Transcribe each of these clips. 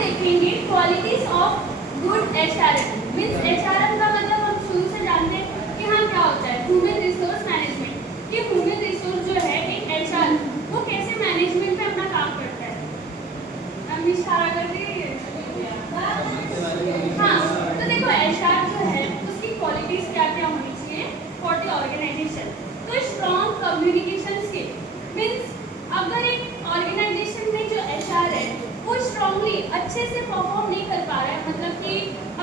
देखेंगे qualities of good HRM. Means HRM का मतलब हम शुरू से जानते हैं कि हाँ क्या होता है, ह्यूमन रिसोर्स मैनेजमेंट। ये ह्यूमन रिसोर्स जो है एक एचआर वो कैसे मैनेजमेंट में अपना काम करता है। हम इशारा कर दिए हाँ, तो देखो एचआर जो है उसकी क्वालिटीज क्या क्या होनी चाहिए फॉर द ऑर्गेनाइजेशन। तो स्ट्रॉन्ग कम्युनिकेशन स्किल मीन्स अगर एक ऑर्गेनाइजेशन में जो एचआर है वो स्ट्रांगली अच्छे से परफॉर्म नहीं कर पा रहा है, मतलब कि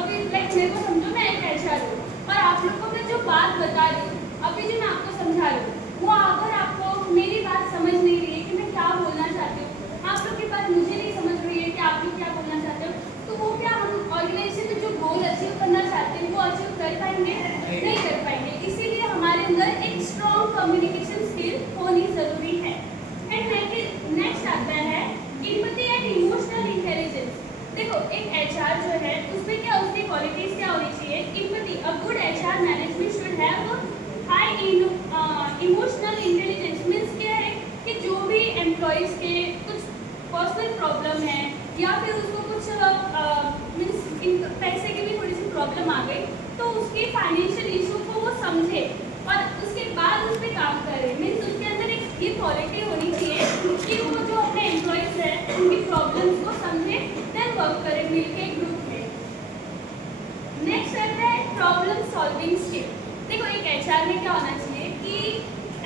अभी लाइक मेरे को समझो मैं एक एचआर हूँ और आप लोग को मैं जो बात बता रही हूँ, अभी जो मैं आपको समझा रही हूँ, वो अगर आपको मेरी बात समझ नहीं रही है कि मैं क्या बोलना चाहती हूँ, आप लोग की बात मुझे नहीं समझ रही है कि आप लोग क्या बोलना चाहते हो, तो वो क्या हम ऑर्गेनाइजेशन में जो गोल अचीव करना चाहते हैं वो अचीव कर पाएंगे? नहीं कर पाएंगे। इसीलिए हमारे अंदर एक स्ट्रॉन्ग कम्युनिकेशन स्किल होनी जरूरी है। एंड नेक्स्ट आता है एम्पैथी एंड इमोशनल इंटेलिजेंस। देखो एक एचआर जो है उसमें क्या उसकी क्वालिटीज क्या होनी चाहिए? Empathy. A good HR management should have high emotional intelligence. Means क्या है कि जो भी एम्प्लॉइज के कुछ पर्सनल प्रॉब्लम है या फिर उसको कुछ मीन्स पैसे की भी थोड़ी सी प्रॉब्लम आ गई तो उसके फाइनेंशियल इशू को वो समझे और उसके बाद उस पर काम करे। मीन्स उसके अंदर एक ये क्वालिटी होनी चाहिए कि वो जो अपने एम्प्लॉइज है उनकी प्रॉब्लम्स को समझे देन वर्क करे मिलके ग्रुप में। नेक्स्ट आता है प्रॉब्लम सॉल्विंग स्किल। देखो एक एचआर में क्या होना चाहिए कि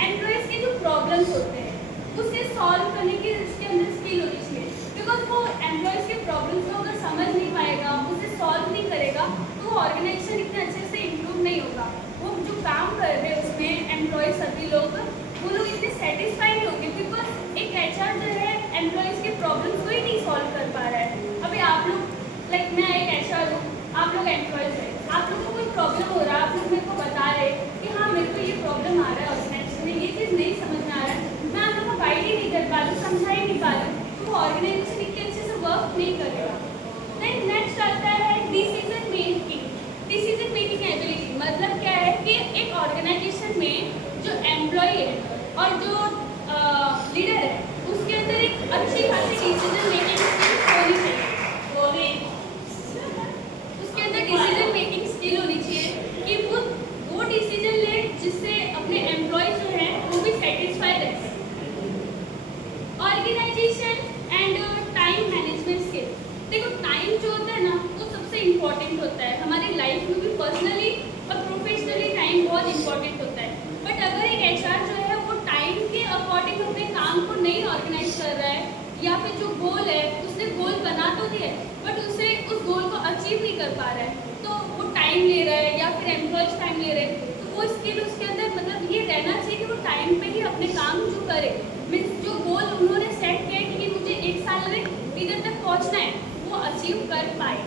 एम्प्लॉइज के जो प्रॉब्लम्स होते हैं उसे सॉल्व करने की उसके अंदर स्किल होनी चाहिए। बिकॉज वो एम्प्लॉइज के प्रॉब्लम्स को अगर समझ नहीं पाएगा, उसे सॉल्व नहीं करेगा तो वो ऑर्गेनाइजेशन इतने अच्छे से इम्प्रूव नहीं होगा। वो जो काम कर रहे हैं उसमें एम्प्लॉयज सभी लोग वो लोग इतने सेटिस्फाई नहीं होंगे बिकॉज एक एचआर जो है एम्प्लॉयज के प्रॉब्लम्स को ही नहीं सॉल्व कर पा रहा है। अभी आप लोग लाइक मैं एक एचआर हूँ, आप लोग एम्प्लॉयज हैं, आप लोगों को कोई प्रॉब्लम हो रहा है, आप लोग मेरे को बता रहे कि हाँ मेरे को ये प्रॉब्लम आ रहा है ऑर्गेनाइजेशन में, ये चीज़ नहीं समझ में आ रहा है, मैं आप लोग को गाइड ही नहीं कर पा रही, समझा ही नहीं पा रही, तो वो ऑर्गेनाइजेशन इतने अच्छे से वर्क नहीं करेगा। देन नेक्स्ट आता है decision making. Decision making ability मतलब क्या है कि एक ऑर्गेनाइजेशन में जो एम्प्लॉय है और जो लीडर है उसके अंदर एक अच्छी खासी डिसीजन मेकिंग स्किल होनी चाहिए। उसके अंदर डिसीजन मेकिंग स्किल होनी चाहिए कि वो डिसीजन ले जिससे अपने एम्प्लॉय जो है वो भी सेटिस्फाई रहे। Organisation and time management skill. देखो टाइम जो होता है ना वो सबसे इम्पोर्टेंट होता है हमारी लाइफ में भी, पर्सनली और प्रोफेशनली टाइम बहुत इंपॉर्टेंट होता है। बट अगर एक एचआर जो है वो टाइम के अकॉर्डिंग अपने काम को नहीं ऑर्गेनाइज कर रहा है या फिर जो गोल है उसने गोल बना तो दिया है बट उसे उस गोल को अचीव नहीं कर पा रहा है, तो वो टाइम ले रहा है या फिर एम्प्लॉयज टाइम ले रहे हैं, तो वो स्किल उसके अंदर मतलब ये रहना चाहिए कि वो टाइम पे ही अपने काम जो करे। मीन्स जो गोल उन्होंने सेट किया कि मुझे 1 साल में इधर तक पहुँचना है वो अचीव कर पाए।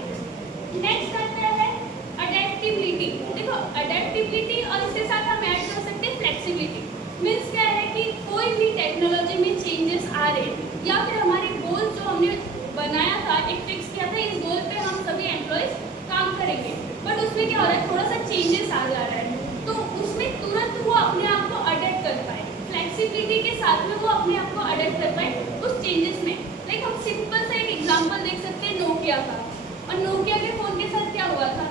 नेक्स्ट आता है अडेप्टिबिलिटी। देखो अडेप्टिबिलिटी और इसके साथ हम ऐड कर सकते हैं फ्लेक्सिबिलिटी। मीन्स क्या है कि कोई भी टेक्नोलॉजी में चेंजेस आ रहे या फिर हमारे गोल जो हमने बनाया था, एक फिक्स किया था इस गोल पे हम सभी एम्प्लॉयज काम करेंगे, बट उसमें क्या हो रहा है थोड़ा सा चेंजेस आ जा रहा है, तो उसमें तुरंत वो अपने आप को अडेप्ट कर पाए। फ्लेक्सिबिलिटी के साथ में वो अपने आप को अडेप्ट कर पाए उस चेंजेस में। लाइक हम सिंपल सा एक एग्जांपल देख सकते हैं नोकिया का, और नोकिया के फ़ोन के साथ क्या हुआ था,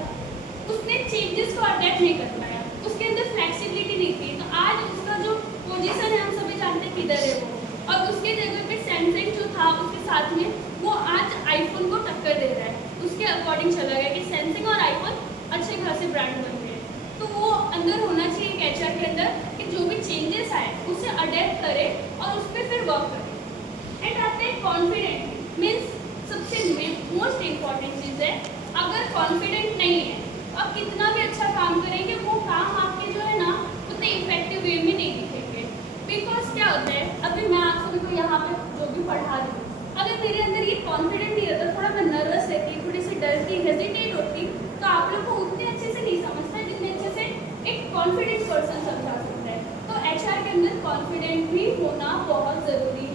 उसने चेंजेस को अडेप्ट नहीं कर पाया, उसके अंदर फ्लेक्सिबिलिटी नहीं थी, तो आज उसका जो पोजीशन है हम सभी जानते हैं किधर है वो, और उसके जगह पे सैमसंग जो था उसके साथ में वो आज आईफोन को टक्कर दे रहा है। उसके अकॉर्डिंग चला गया कि सैमसंग और आईफोन अच्छे खासे ब्रांड बन गए। तो वो अंदर होना चाहिए एक एचआर के अंदर कि जो भी चेंजेस आए उसे अडेप्ट करे और उस पर फिर वर्क करे। एंड आते हैं कॉन्फिडेंट। मीन्स सबसे मोस्ट इम्पॉर्टेंट चीज़ है, अगर कॉन्फिडेंट नहीं है तो आप कितना भी अच्छा काम करेंगे वो काम आपके जो है ना उतने इफेक्टिव वे में नहीं दिखेंगे। बिकॉज क्या होता है, अभी मैं आप सभी को यहाँ पे जो भी पढ़ा रही हूँ, अगर मेरे अंदर ये कॉन्फिडेंट नहीं रहता, थोड़ा मैं नर्वस रहती, थोड़ी सी डरती, हेजिटेट होती, तो आप लोग को उतने अच्छे से नहीं समझता जितने अच्छे से एक कॉन्फिडेंट पर्सन समझा सकता है। तो एचआर के अंदर कॉन्फिडेंट भी होना बहुत ज़रूरी है।